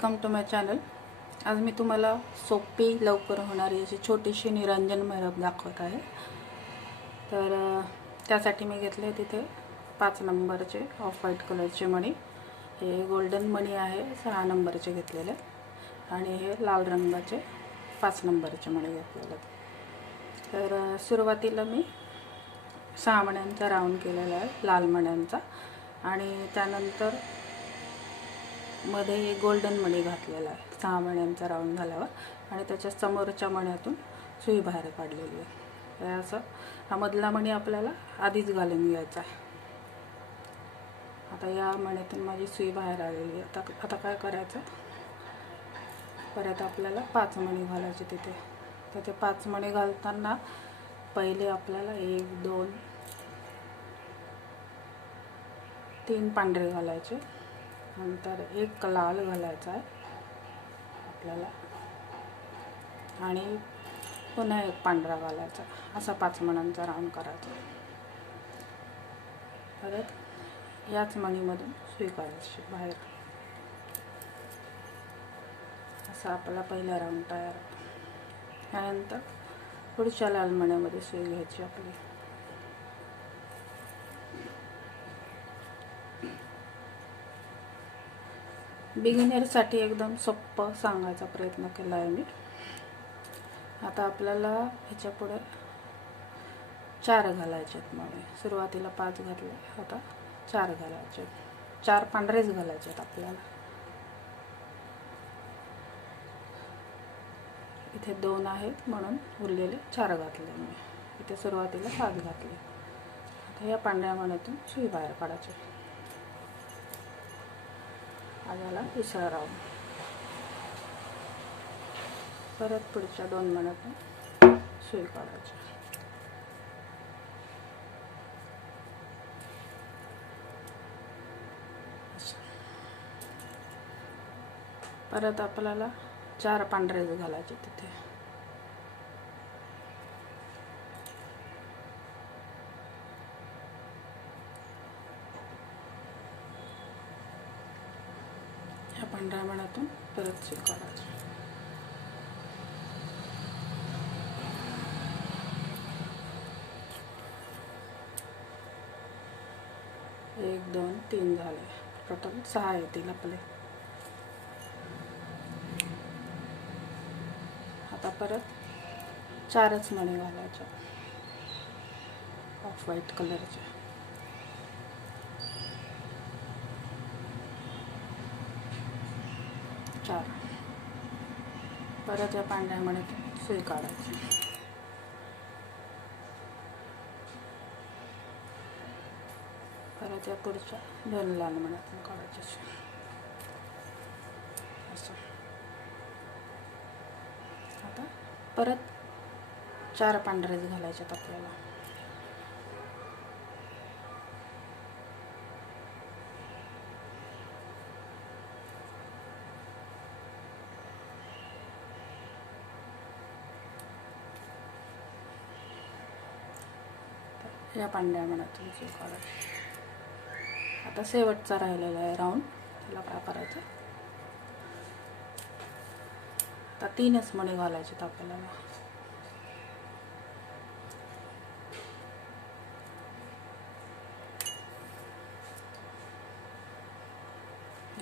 Welcome to my channel. आज मी तुम्हाला सोपी लवकर होणारी अशी छोटीशी निरंजन मेहरब दाखवत आहे. तर त्यासाठी मी घेतले तिथे पाच नंबरचे ऑफ व्हाईट कलरचे मणी. हे गोल्डन मणी आहे सहा नंबरचे घेतलेले. आणि हे लाल रंगाचे पाच नंबरचे मणी घेतलेले. तर सुरुवातीला मी सहा मण्यांचा राऊंड केलेला आहे लाल मण्यांचा. आणि त्यानंतर मध्ये गोल्डन मणी घातलेला आहे. सहा मण्यांचा राऊंड झाल्यावर. आणि त्याच्या समोरच्या मण्यातून सुई बाहेर काढलेली आहे. हे असं हा मधला मणी आपल्याला आधीच घालून घ्यायचा आहे. आता या मण्यातून माझी सुई बाहेर आलेली आहे. आता आता काय करायचं? परत आपल्याला पाच मणी घालायचे तिथे. तर ते पाच मणी घालताना पहिले आपल्याला एक दोन तीन पांढरे घालायचे. नंतर एक लाल घालायचा आहे. आपल्याला. आणि पुन्हा एक पांढरा घालायचा. असा पाच मणांचा राऊंड करायचा. परत याच मणीमधून सुई काढायची बाहेर. असा आपला पहिला राऊंड तयार होतो. त्यानंतर पुढच्या लाल मण्यामध्ये सुई घ्यायची आपली. बिगिनरसाठी एकदम सोप्पं सांगायचा प्रयत्न केला आहे मी. आता आपल्याला ह्याच्या पुढे चार घालायचे आहेत मग. सुरुवातीला पाच घातले आता चार घालायचे. आहेत. चार पांढरेच घालायचे आहेत आपल्याला. इथे दोन आहेत म्हणून उरलेले चार घातले मी. इथे सुरुवातीला पाच घातले. आता या पांढऱ्या मण्यातून सुई बाहेर काढायची हा विसरावं परत पुढच्या दोन मण्यातून सुई काढायची परत आपल्याला चार पांढरे घालायचे तिथे. ह्या पांढऱ्या परत शिकवायचं एक दोन तीन झाले. टोटल सहा येतील आपले. आता परत चारच मणी घालायच्या ऑफ व्हाईट कलरचे चार परत या पांढऱ्यामध्ये सुई काढायची. परत या पुढच्या दोन लाल मण्यातून काढायच्या सुई. असं. आता परत चार पांढरेच घालायच्यात आपल्याला. या पांढऱ्या मनातून जो काढायची आता शेवटचा राहिलेला आहे राऊंड त्याला काय करायचं? आता तीनच मणी घालायचे आपल्याला.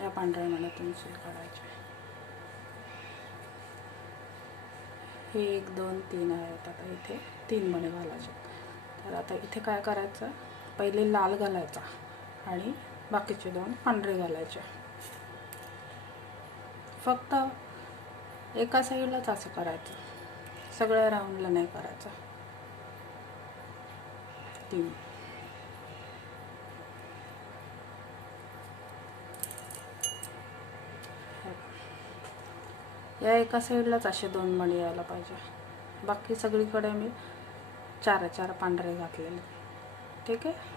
या पांढऱ्या मनातून सुई काढायचे. हे एक दोन तीन आहेत आता इथे. तीन मणी घालायचे तर आता इथे काय करायचं? पहिले लाल घालायचा आणि बाकीचे दोन पांढरे घालायचे. फक्त एका साईडलाच असं करायचं. सगळ्या राऊंडला नाही करायचं. तीन. या एका साईडलाच असे दोन मणी यायला पाहिजे. बाकी सगळीकडे मी चार चार पांढरे घातलेले. ठीक आहे?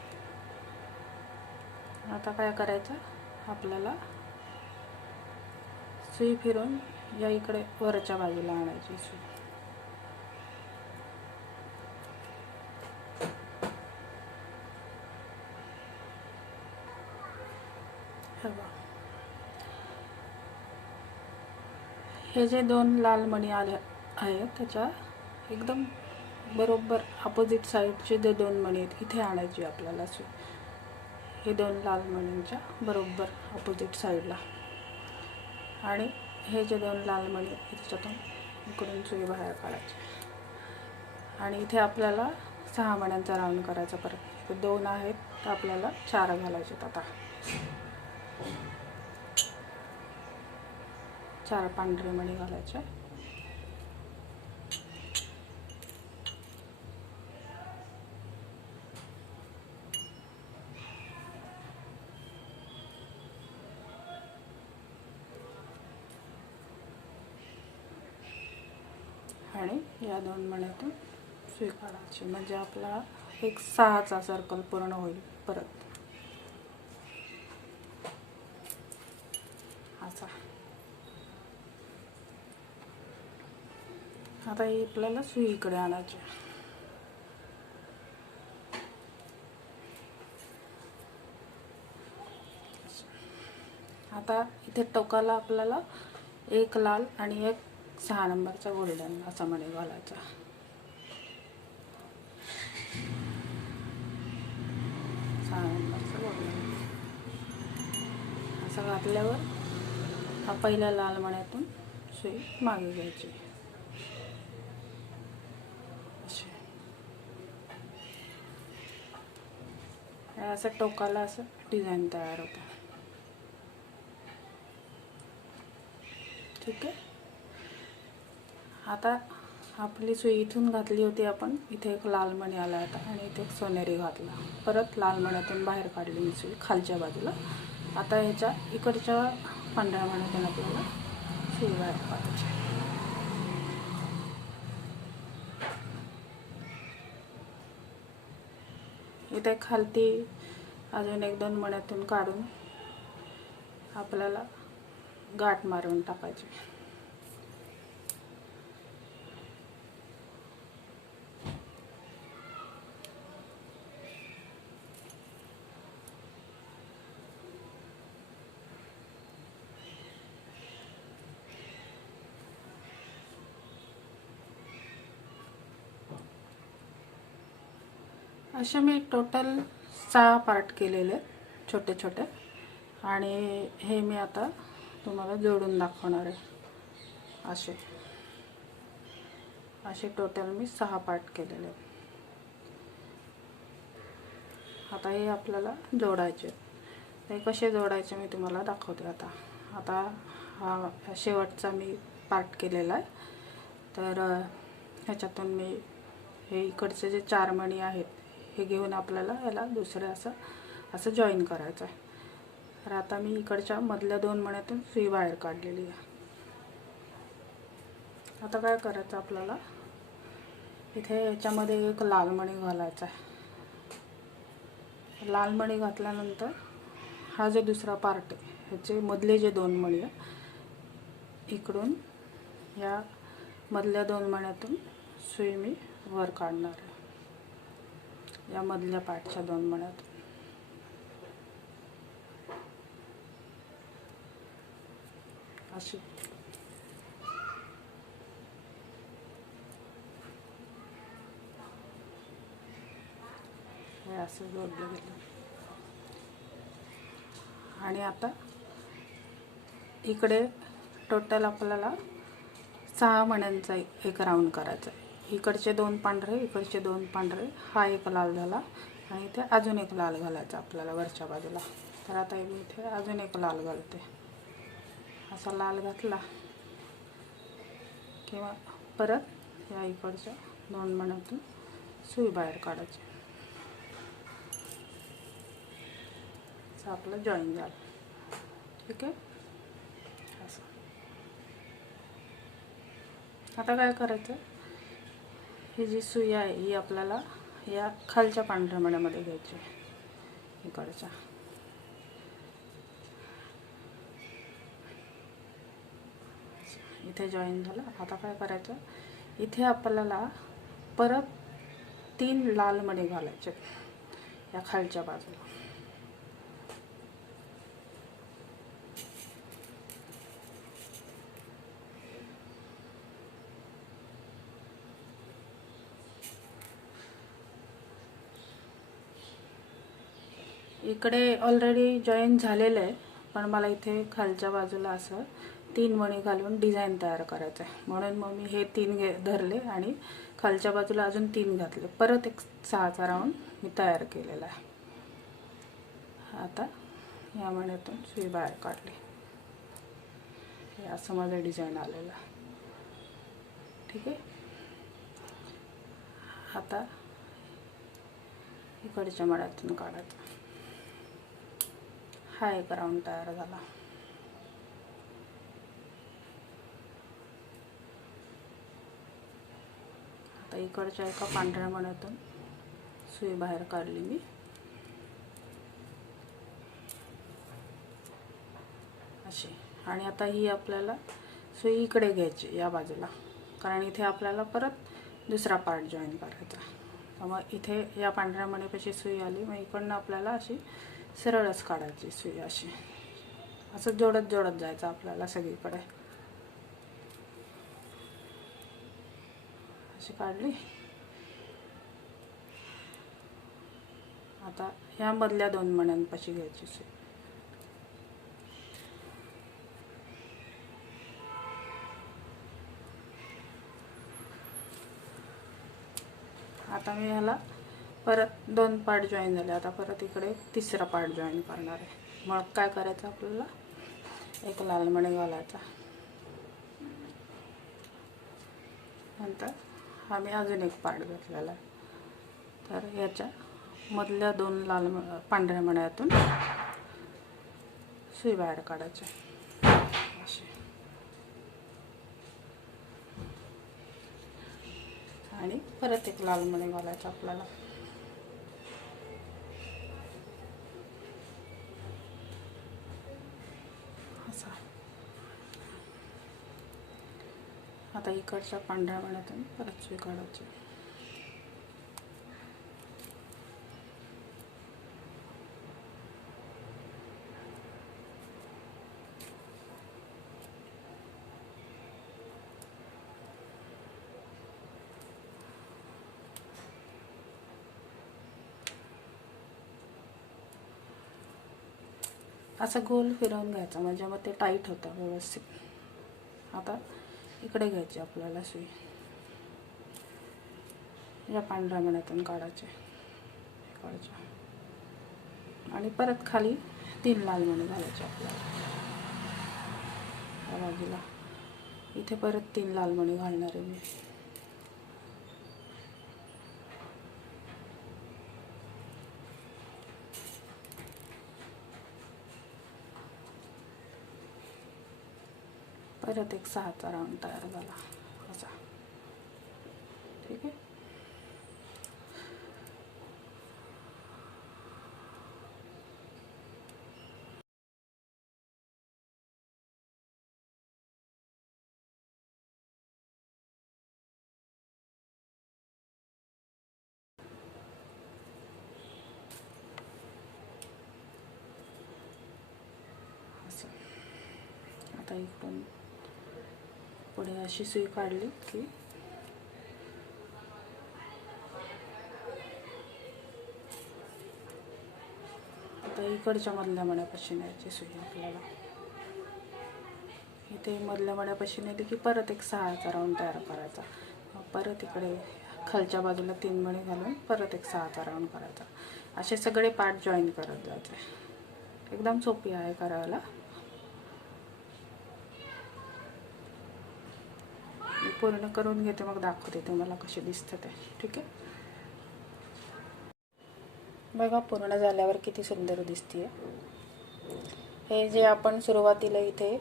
आता काय करायचं? आपल्याला सुई फिरून या इकडे वरच्या बाजूला आणायची सुई. हे हे जे दोन लाल मणी आले आहेत त्याच्या एकदम बरोबर अपोजिट साईडचे जे दोन मणी आहेत इथे आणायची आपल्याला सुई हे दोन लाल मणींच्या बरोबर अपोजिट साईडला आणि हे जे दोन लाल मणी आहेत त्याच्यातून इकडून सुई बाहेर काढायची. आणि इथे आपल्याला सहा मण्यांचा राऊंड करायचा परत. इथे दोन आहेत तर आपल्याला चार घालायचे आता. चार पांढरे मणी घालायचे आणि या दोन मण्यातून सुई काढायची म्हणजे आपला एक सहाचा सर्कल पूर्ण होईल परत. असा. आता ही आपल्याला सुई इकडे आणायची. आता इथे टोकाला आपल्याला एक लाल आणि एक सहा नंबरचा गोल्डन असा मणी घालायचा सहा नंबरचा गोल्डन. असं घातल्यावर हा पहिल्या लाल मण्यातून सुई मागे घ्यायची. असं टोकाला असं डिझाईन तयार होतं. ठीक आहे? आता आपली सुई इथून घातली होती आपण इथे एक लाल मणी आला होता आणि इथे एक सोनेरी घातला. परत लाल मण्यातून बाहेर काढली मी सुई खालच्या बाजूला. आता ह्याच्या इकडच्या पांढऱ्या मण्यातून आपल्याला सुई बाहेर काढायची इथे खालती अजून एक दोन मण्यातून काढून आपल्याला गाठ मारून टाकायची. असे मी टोटल सहा पार्ट केलेले आहेत छोटे छोटे. आणि हे मी आता तुम्हाला जोडून दाखवणार आहे. असे. असे टोटल मी सहा पार्ट केलेले आहेत. आता हे आपल्याला जोडायचे ते कसे जोडायचे मी तुम्हाला दाखवते आता. आता हा शेवटचा मी पार्ट केलेला आहे. तर ह्याच्यातून मी हे इकडचे जे चार मणी आहेत हे घेऊन आपल्याला याला दुसरं असं असं जॉईन करायचं आहे. तर आता मी इकडच्या मधल्या दोन मण्यातून सुई बाहेर काढलेली आहे. आता काय करायचं आपल्याला? इथे याच्यामध्ये एक लाल मणी घालायचा आहे. लाल मणी घातल्यानंतर हा जो दुसरा पार्ट आहे ह्याचे मधले जे दोन मणी आहे इकडून या मधल्या दोन मण्यातून सुई मी वर काढणार आहे. या मधल्या पाठच्या दोन मण्यातून अशी. हे असं जोडलं गेलं. आणि आता इकडे टोटल आपल्याला सहा मण्यांचा एक एक राऊंड करायचा आहे इकडचे दोन पांढरे इकडचे दोन पांढरे. हा एक लाल झाला आणि इथे अजून एक लाल घालायचा आपल्याला वरच्या बाजूला. तर आता मी इथे अजून एक लाल घालते. असा लाल घातला किंवा परत या इकडच्या दोन मण्यातून सुई बाहेर काढायची. असं आपलं जॉईन झालं. ठीक आहे? असं. आता काय करायचं? ही जी सुई आहे ही आपल्याला या खालच्या पांढऱ्या मड्यामध्ये घ्यायची आहे. इकडच्या इथे जॉईन झालं. आता काय करायचं? इथे आपल्याला परत तीन लाल मणी घालायचे या खालच्या बाजूला. इकडे ऑलरेडी जॉईन झालेलं आहे पण मला इथे खालच्या बाजूला असं तीन मणी घालून डिझाईन तयार करायचं आहे म्हणून मग मी हे तीन घे धरले आणि खालच्या बाजूला अजून तीन घातले. परत एक सहाचा राऊंड मी तयार केलेला आहे. आता या मण्यातून सुई बाहेर काढली. हे असं माझं डिझाईन आलेलं आहे. ठीक आहे? आता इकडच्या मळ्यातून काढायचं. हा एक राऊंड तयार झाला. आता इकडच्या एका पांढऱ्या मण्यातून सुई बाहेर काढली मी. अशी. आणि आता ही आपल्याला सुई इकडे घ्यायची या बाजूला. कारण इथे आपल्याला परत दुसरा पार्ट जॉईन करायचा. मग इथे या पांढऱ्या मण्यापाशी सुई आली. मग इकडनं आपल्याला अशी सरळच काढायची सुई अशी. असं जोडत जोडत जायचं आपल्याला सगळीकडे. अशी काढली. आता ह्या मधल्या दोन मण्यांपाशी घ्यायची सुई. आता मी ह्याला परत दोन पार्ट जॉईन झाले. आता परत इकडे तिसरा पार्ट जॉईन करणार आहे. मग काय करायचं आपल्याला? एक लाल मणी घालायचा. नंतर हा मी अजून एक पार्ट घेतलेला आहे. तर ह्याच्या मधल्या दोन लाल म पांढऱ्या मण्यातून सुई बाहेर काढायची. अशी. आणि परत एक लाल मणी घालायचा आपल्याला असा आता इकडच्या पांढऱ्या मण्यातून परत सुई काढायची असं गोल फिरवून घ्यायचं म्हणजे मग ते टाईट होतं व्यवस्थित. आता इकडे घ्यायची आपल्याला सुई. या पांढऱ्या मण्यातून काढायचे. इकडच्या आणि परत खाली तीन लाल मणी घालायचे आपल्याला. या बाजूला. इथे परत तीन लाल मणी घालणार आहे मी. परत एक सहाचा राऊंड तयार झाला. असा. ठीक आहे? असं. आता इकडून पुढे अशी सुई काढली की आता इकडच्या मधल्या मण्यापाशी न्यायची सुई आपल्याला. इथे मधल्या मण्यापाशी नेली की परत एक सहाचा राऊंड तयार करायचा. परत इकडे खालच्या बाजूला तीन मणी घालून परत एक सहाचा राऊंड करायचा. असे सगळे पार्ट जॉईन करत जायचे. एकदम सोपी आहे करायला मी पूर्ण करून घेते मग दाखवते तुम्हाला कसे दिसतं ते. ठीक आहे? बघा पूर्ण झाल्यावर किती सुंदर दिसते हे जे आपण सुरुवातीला इथे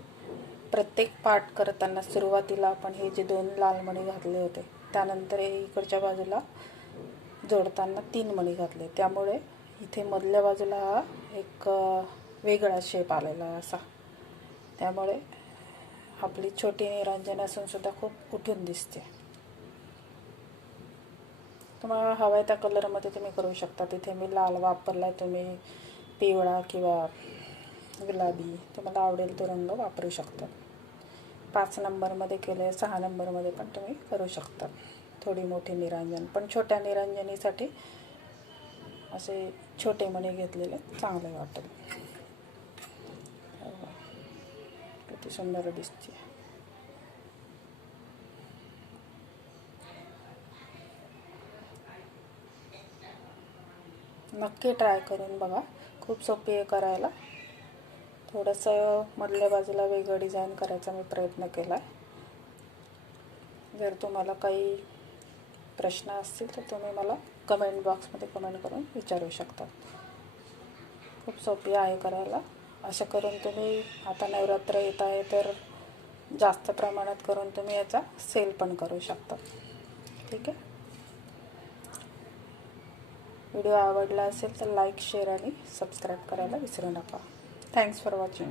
प्रत्येक पाठ करताना सुरुवातीला आपण हे जे दोन लाल मणी घातले होते त्यानंतर हे इकडच्या बाजूला जोडताना तीन मणी घातले. त्यामुळे इथे मधल्या बाजूला हा एक वेगळा शेप आलेला असा. त्यामुळे आपली छोटी निरांजन असून सुद्धा खूप उठून दिसते. तुम्हाला हव्या त्या कलरमध्ये तुम्ही करू शकता. तिथे मी लाल वापरला तुम्ही पिवळा किंवा गुलाबी तुम्हाला आवडेल तो रंग वापरू शकता. पाच नंबरमध्ये केले सहा नंबरमध्ये पण तुम्ही करू शकता. थोडी मोठी निरांजन पण छोट्या निरांजनीसाठी असे छोटे मणी घेतलेले चांगले वाटेल. किती सुंदर दिसते नक्की ट्राय करून बघा. खूप सोपी आहे करायला. थोडंसं मधल्या बाजूला वेगळं डिझाईन करायचा मी प्रयत्न केला आहे जर तुम्हाला काही प्रश्न असतील तर तुम्ही मला कमेंट बॉक्समध्ये कमेंट करून विचारू शकता. खूप सोपी आहे करायला. असं करून तुम्ही आता नवरात्र येत आहे तर जास्त प्रमाणात करून तुम्ही याचा सेल पण करू शकता. ठीक आहे? व्हिडिओ आवडला असेल तर लाईक शेअर आणि सबस्क्राईब करायला विसरू नका. Thanks for watching